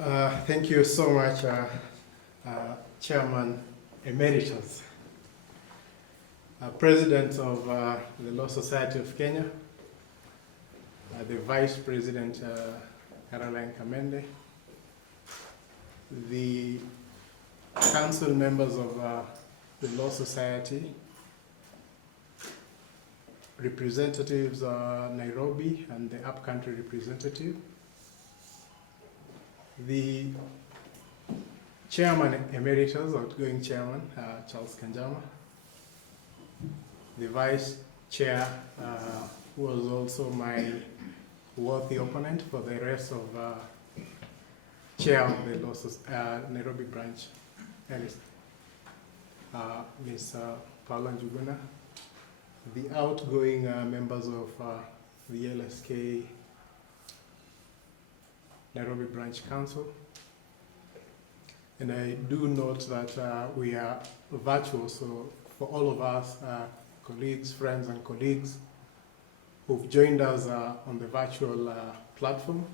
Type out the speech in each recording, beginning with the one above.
Thank you so much, Chairman Emeritus, President of the Law Society of Kenya, the Vice President, Caroline Kamende, the council members of the Law Society, representatives Nairobi and the upcountry representative, the Chairman Emeritus, outgoing Chairman, Charles Kanjama, the Vice Chair, who was also my worthy opponent for the rest of Chair of the Nairobi branch, Ms. Paula Njuguna, the outgoing members of the LSK Nairobi Branch Council. And I do note that we are virtual, so for all of us, colleagues, friends and colleagues who've joined us on the virtual platform,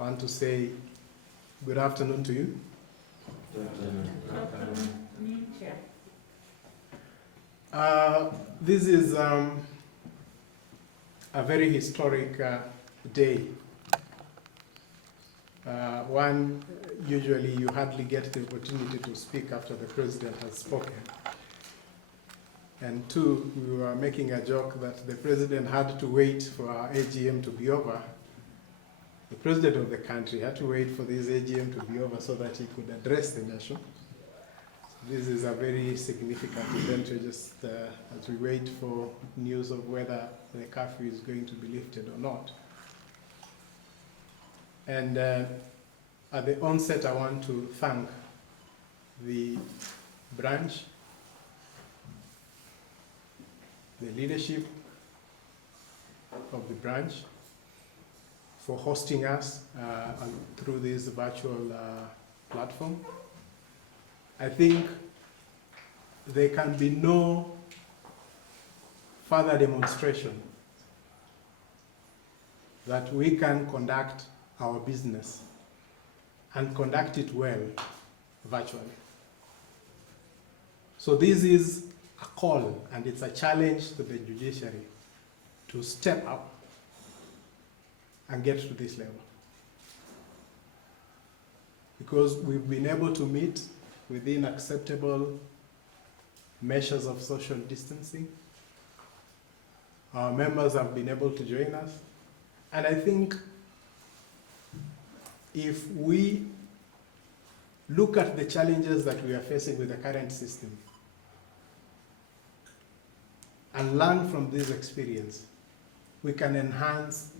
I want to say good afternoon to you. Good afternoon. This is a very historic day. One, usually you hardly get the opportunity to speak after the president has spoken. And two, we were making a joke that the president had to wait for our AGM to be over. The president of the country had to wait for this AGM to be over so that he could address the nation. So this is a very significant event, just as we wait for news of whether the curfew is going to be lifted or not. And at the onset, I want to thank the branch, the leadership of the branch for hosting us through this virtual platform. I think there can be no further demonstration that we can conduct our business and conduct it well virtually. So this is a call and it's a challenge to the judiciary to step up and get to this level. Because we've been able to meet within acceptable measures of social distancing. Our members have been able to join us. And I think if we look at the challenges that we are facing with the current system and learn from this experience, we can enhance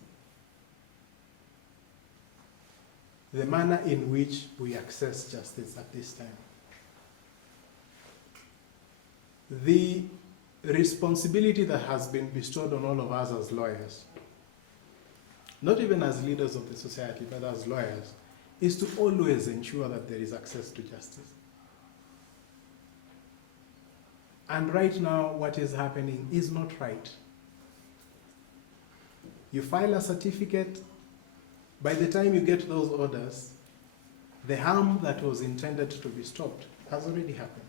the manner in which we access justice at this time. The responsibility that has been bestowed on all of us as lawyers, not even as leaders of the society, but as lawyers, is to always ensure that there is access to justice. And right now, what is happening is not right. You file a certificate, by the time you get those orders, the harm that was intended to be stopped has already happened.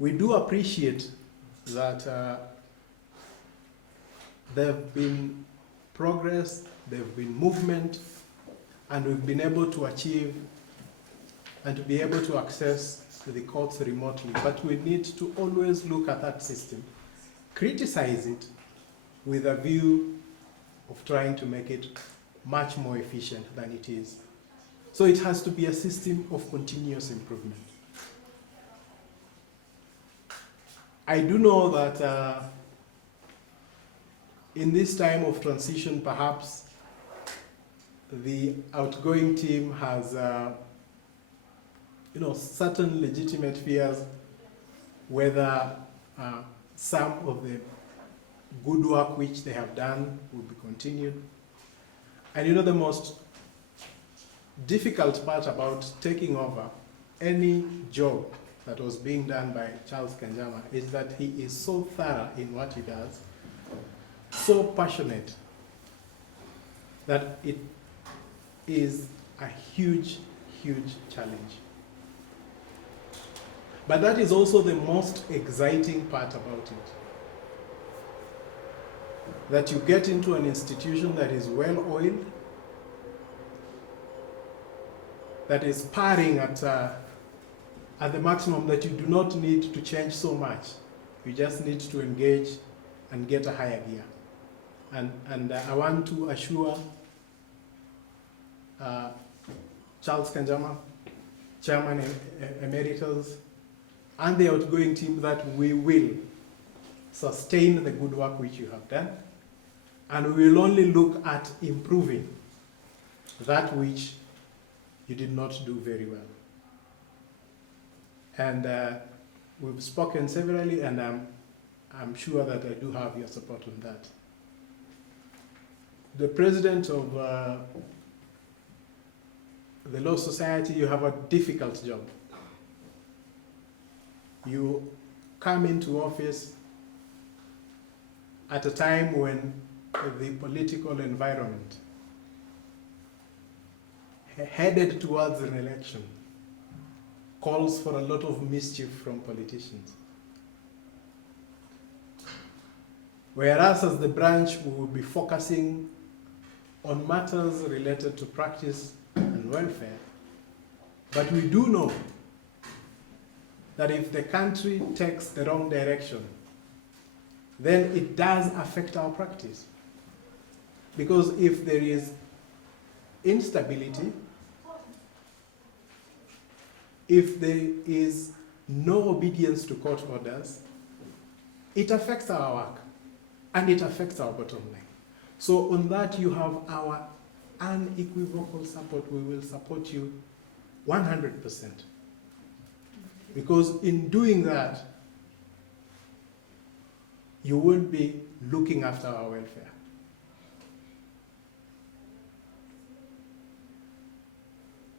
We do appreciate that there have been progress, there have been movement, and we've been able to achieve and to be able to access the courts remotely. But we need to always look at that system, criticize it with a view of trying to make it much more efficient than it is. So it has to be a system of continuous improvement. I do know that in this time of transition, perhaps the outgoing team has certain legitimate fears whether some of the good work which they have done will be continued. And the most difficult part about taking over any job that was being done by Charles Kanjama is that he is so thorough in what he does, so passionate, that it is a huge, huge challenge. But that is also the most exciting part about it. That you get into an institution that is well oiled, that is sparring at the maximum, that you do not need to change so much. You just need to engage and get a higher gear. And I want to assure Charles Kanjama, Chairman Emeritus, and the outgoing team that we will sustain the good work which you have done, and we will only look at improving that which you did not do very well. And we've spoken severally, and I'm sure that I do have your support on that. The president of the Law Society, you have a difficult job. You come into office at a time when the political environment headed towards an election calls for a lot of mischief from politicians. Whereas as the branch, we will be focusing on matters related to practice and welfare. But we do know that if the country takes the wrong direction, then it does affect our practice. Because if there is instability, if there is no obedience to court orders, it affects our work and it affects our bottom line. So on that, you have our unequivocal support. We will support you 100%. Because in doing that, you won't be looking after our welfare.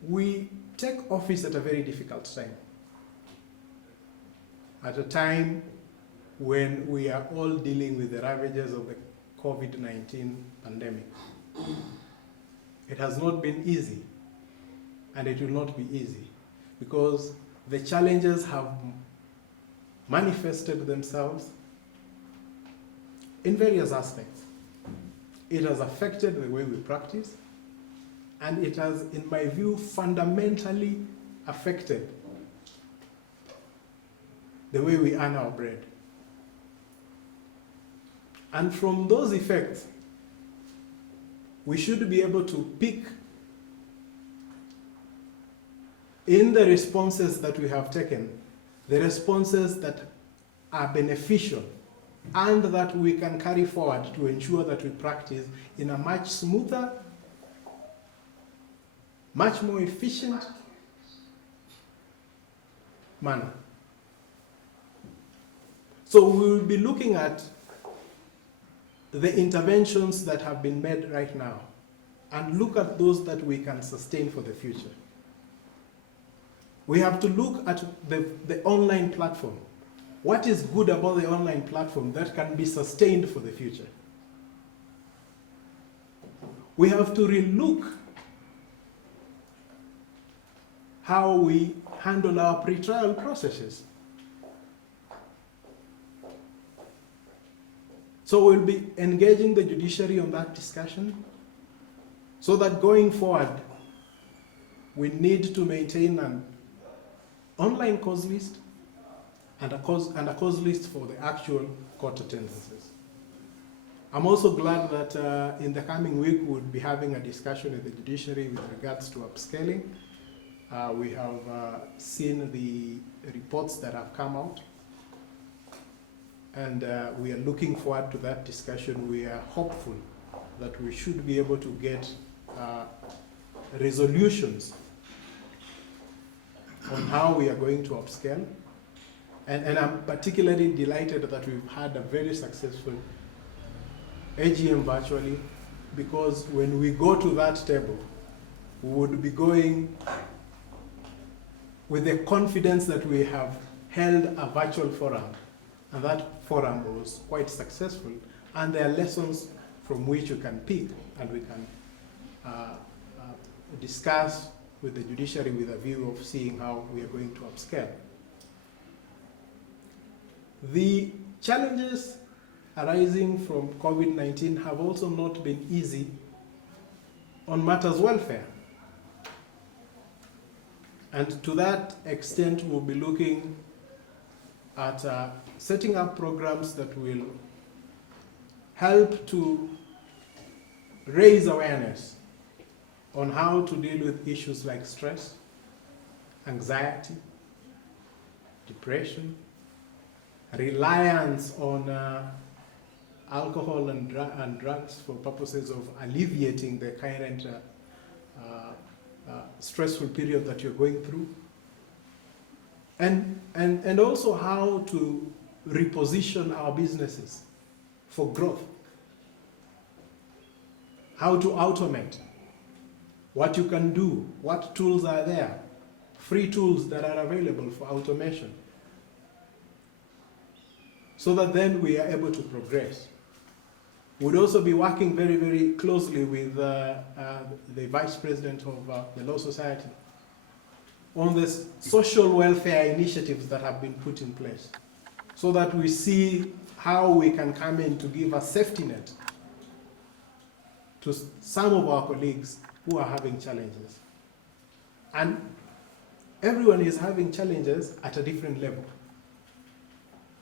We take office at a very difficult time. At a time when we are all dealing with the ravages of the COVID-19 pandemic. It has not been easy, and it will not be easy, because the challenges have manifested themselves in various aspects. It has affected the way we practice, and it has, in my view, fundamentally affected the way we earn our bread. And from those effects, we should be able to pick in the responses that we have taken, the responses that are beneficial and that we can carry forward to ensure that we practice in a much smoother, much more efficient manner. So we will be looking at the interventions that have been made right now and look at those that we can sustain for the future. We have to look at the online platform. What is good about the online platform that can be sustained for the future? We have to relook how we handle our pretrial processes. So we'll be engaging the judiciary on that discussion, so that going forward, we need to maintain an online cause list and a cause list for the actual court attendances. I'm also glad that in the coming week we'll be having a discussion with the judiciary with regards to upscaling. We have seen the reports that have come out, and we are looking forward to that discussion. We are hopeful that we should be able to get resolutions on how we are going to upscale. And I'm particularly delighted that we've had a very successful AGM virtually, because when we go to that table, we would be going with the confidence that we have held a virtual forum, and that forum was quite successful, and there are lessons from which we can pick and we can discuss with the judiciary with a view of seeing how we are going to upscale. The challenges arising from COVID-19 have also not been easy on matters welfare. And to that extent, we'll be looking at setting up programs that will help to raise awareness on how to deal with issues like stress, anxiety, depression, reliance on alcohol and drugs for purposes of alleviating the current stressful period that you're going through, and also how to reposition our businesses for growth, how to automate, what you can do, what tools are there, free tools that are available for automation, so that then we are able to progress. We'd also be working very, very closely with the Vice President of the Law Society on the social welfare initiatives that have been put in place, so that we see how we can come in to give a safety net to some of our colleagues who are having challenges. And everyone is having challenges at a different level.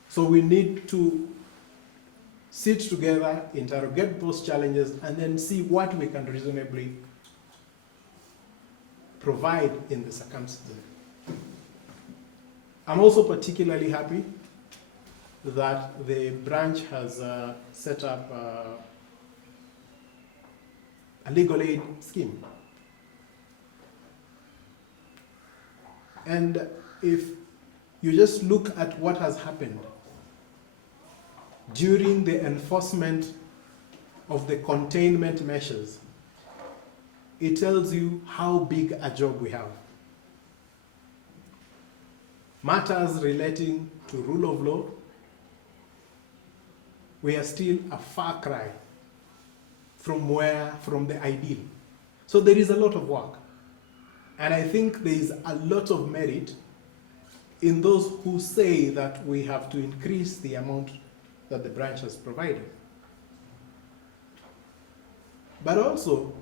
So we need to sit together, interrogate those challenges, and then see what we can reasonably provide in the circumstances. I'm also particularly happy that the branch has set up a legal aid scheme. And if you just look at what has happened during the enforcement of the containment measures, it tells you how big a job we have. Matters relating to rule of law, we are still a far cry from the ideal. So there is a lot of work. And I think there is a lot of merit in those who say that we have to increase the amount that the branch has provided. But also,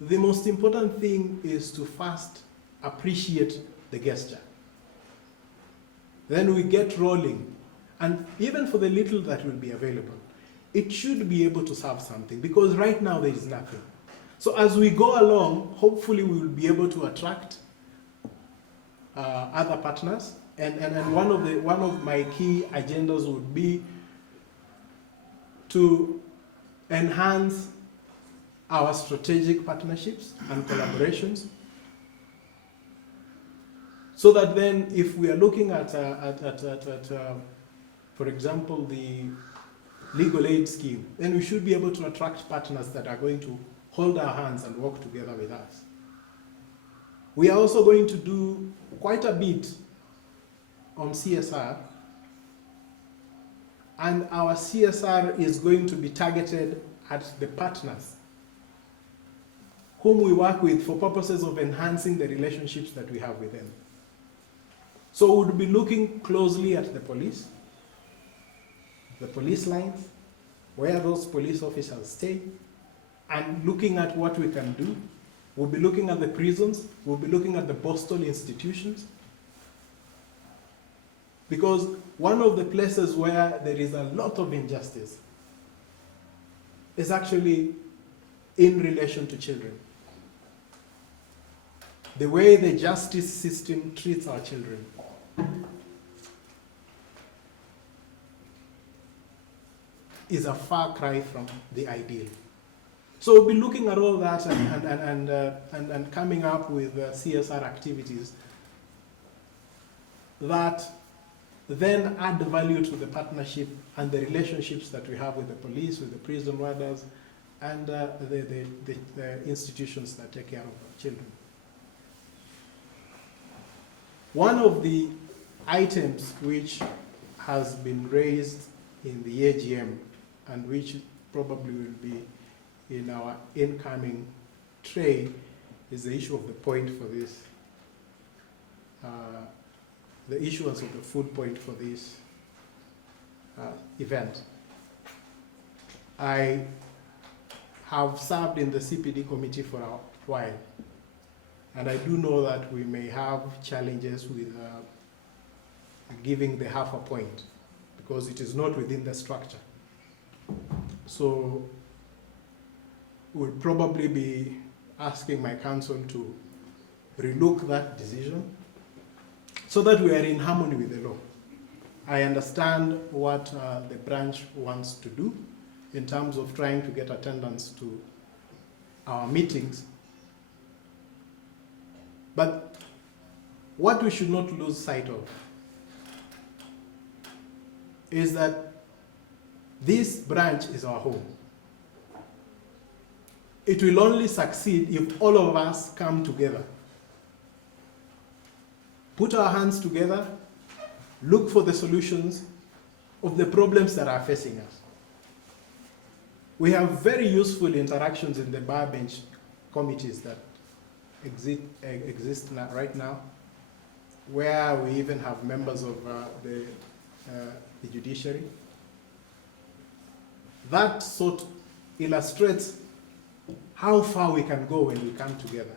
the most important thing is to first appreciate the gesture. Then we get rolling. And even for the little that will be available, it should be able to serve something, because right now there is nothing. So as we go along, hopefully we will be able to attract other partners. And one of my key agendas would be to enhance our strategic partnerships and collaborations, so that then if we are looking at for example, the legal aid scheme, then we should be able to attract partners that are going to hold our hands and work together with us. We are also going to do quite a bit on CSR, and our CSR is going to be targeted at the partners whom we work with for purposes of enhancing the relationships that we have with them. So we'll be looking closely at the police lines, where those police officers stay, and looking at what we can do. We'll be looking at the prisons, we'll be looking at the postal institutions, because one of the places where there is a lot of injustice is actually in relation to children. The way the justice system treats our children is a far cry from the ideal. So we'll be looking at all that and coming up with CSR activities that then add value to the partnership and the relationships that we have with the police, with the prison warders, and the institutions that take care of our children. One of the items which has been raised in the AGM, and which probably will be in our incoming tray, is the issue of the point for this, the issuance of the food point for this event. I have served in the CPD committee for a while, and I do know that we may have challenges with giving the half a point because it is not within the structure. So we'll probably be asking my council to relook that decision so that we are in harmony with the law. I understand what the branch wants to do in terms of trying to get attendance to our meetings. But what we should not lose sight of is that this branch is our home. It will only succeed if all of us come together, put our hands together, look for the solutions of the problems that are facing us. We have very useful interactions in the bar bench committees that exist right now, where we even have members of the judiciary. That sort illustrates how far we can go when we come together.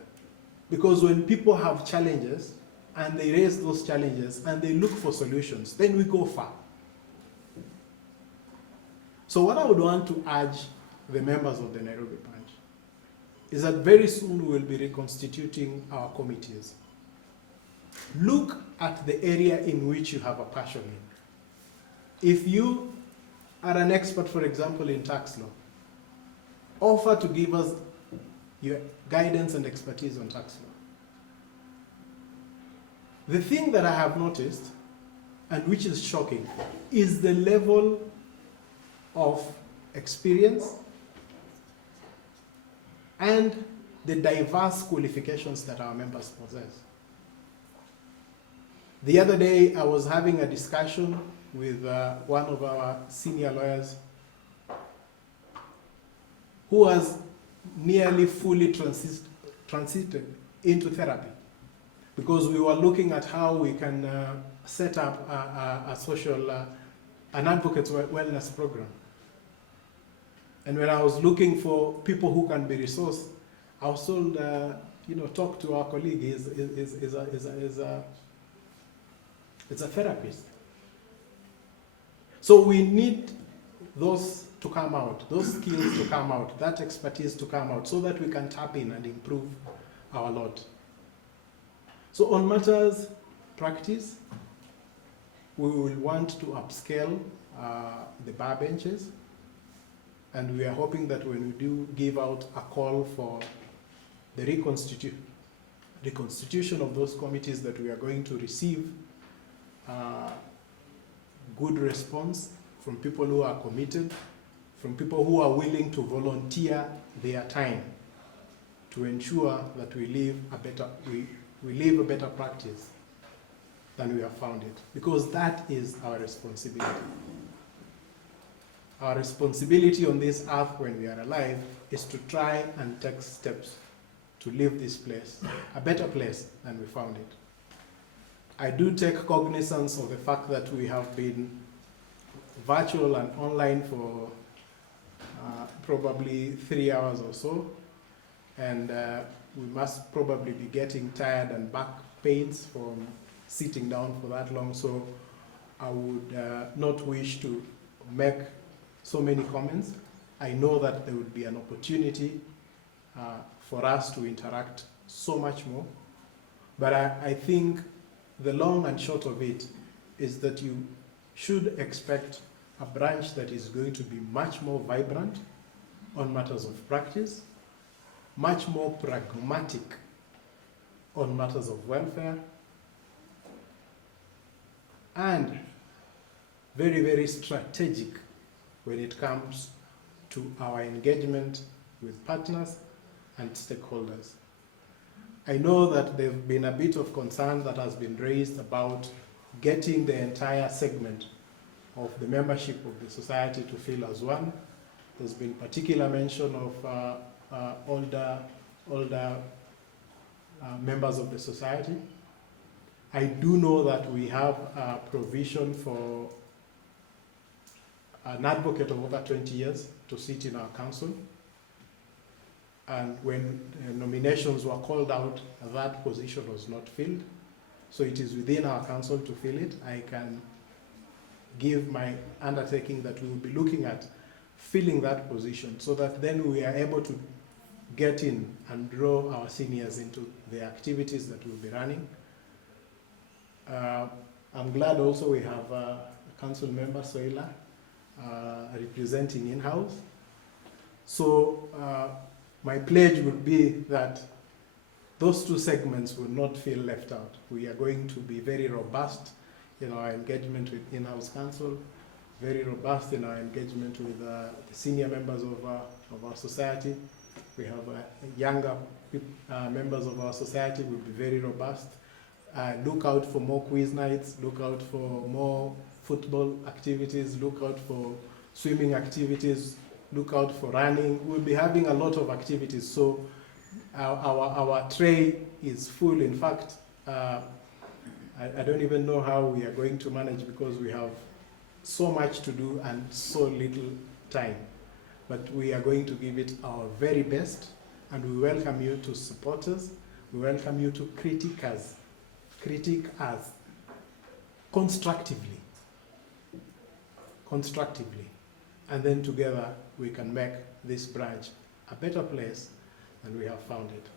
Because when people have challenges and they raise those challenges and they look for solutions, then we go far. So what I would want to urge the members of the Nairobi branch is that very soon we will be reconstituting our committees. Look at the area in which you have a passion in. If you are an expert, for example, in tax law, offer to give us your guidance and expertise on tax law. The thing that I have noticed, and which is shocking, is the level of experience and the diverse qualifications that our members possess. The other day, I was having a discussion with one of our senior lawyers who has nearly fully transited into therapy, because we were looking at how we can set up a social, an advocate's wellness program. And when I was looking for people who can be resourced, I was told, talk to our colleague. He's a therapist. So we need those to come out, those skills to come out, that expertise to come out, so that we can tap in and improve our lot. So on matters practice, we will want to upscale the bar benches, and we are hoping that when we do give out a call for the reconstitution of those committees, that we are going to receive good response from people who are committed, from people who are willing to volunteer their time to ensure that we live a better practice than we have found it, because that is our responsibility. Our responsibility on this earth when we are alive is to try and take steps to leave this place a better place than we found it. I do take cognizance of the fact that we have been virtual and online for probably 3 hours or so, and we must probably be getting tired and back pains from sitting down for that long, so I would not wish to make so many comments. I know that there would be an opportunity for us to interact so much more, but I think the long and short of it is that you should expect a branch that is going to be much more vibrant on matters of practice, much more pragmatic on matters of welfare, and very, very strategic when it comes to our engagement with partners and stakeholders. I know that there have been a bit of concern that has been raised about getting the entire segment of the membership of the society to feel as one. There's been particular mention of older members of the society. I do know that we have a provision for an advocate of over 20 years to sit in our council. And when nominations were called out, that position was not filled. So it is within our council to fill it. I can give my undertaking that we will be looking at filling that position so that then we are able to get in and draw our seniors into the activities that we'll be running. I'm glad also we have a council member, Soila, representing in-house. So my pledge would be that those two segments will not feel left out. We are going to be very robust in our engagement with in-house council, very robust in our engagement with the senior members of our society. We have younger members of our society will be very robust. Look out for more quiz nights, look out for more football activities, look out for swimming activities, look out for running. We'll be having a lot of activities, so our tray is full. In fact, I don't even know how we are going to manage because we have so much to do and so little time. But we are going to give it our very best, and we welcome you to support us. We welcome you to critique us constructively, and then together we can make this branch a better place than we have found it.